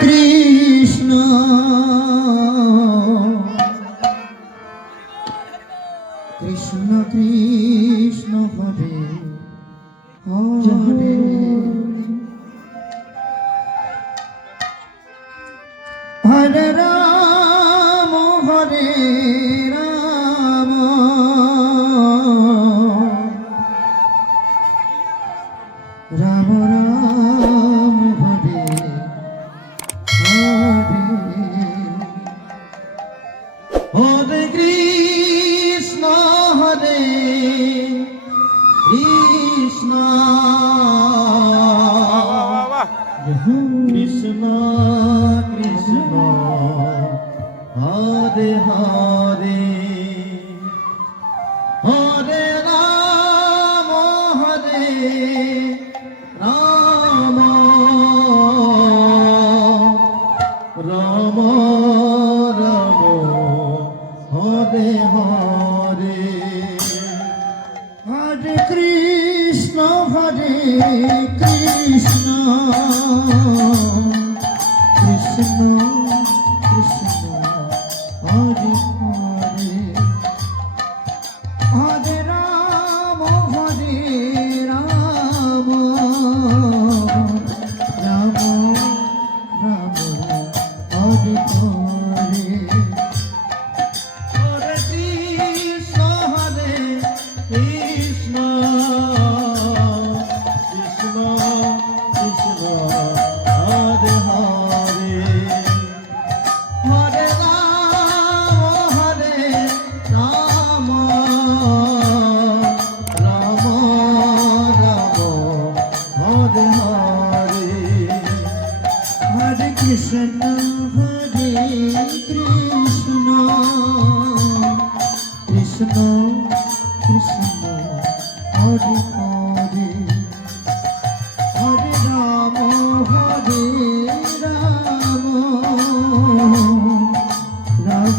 Krishna Krishna Krishna Hare Hare Hare Ram Hare Ram Ram Ram Hare Hare Hare Krishna Hare Krishna Krishna Krishna Hare Hare Hare Ram Ram Ram Ram Hare Hare Hare Krishna Krishna Krishna Krishna Hare Hare Hare Ram Ram Ram Ram Hare Hare Hare Krishna Krishna Krishna Krishna Hare Hare Hare Ram Ram Ram Hare Hare Hare Krishna Krishna Krishna Hare Hare Hare Ram Ram Ram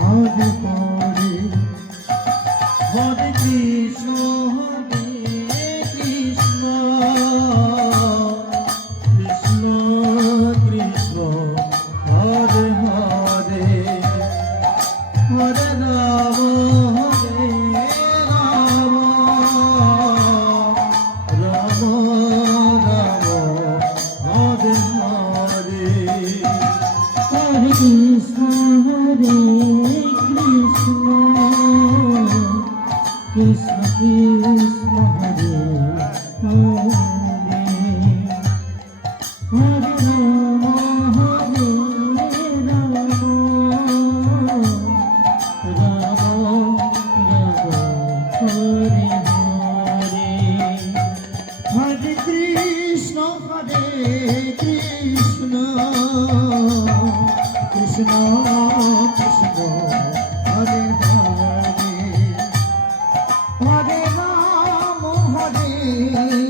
Hare Hare Hare Krishna Krishna Krishna Krishna Hare Hare Hare Ram Ram Ram Hare Hare Hare Krishna Krishna Krishna Hare Hare Hare Ram Ram Hare Hare Hare Krishna Krishna Krishna Krishna Hare Hare Hare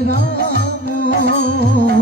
Ram Ram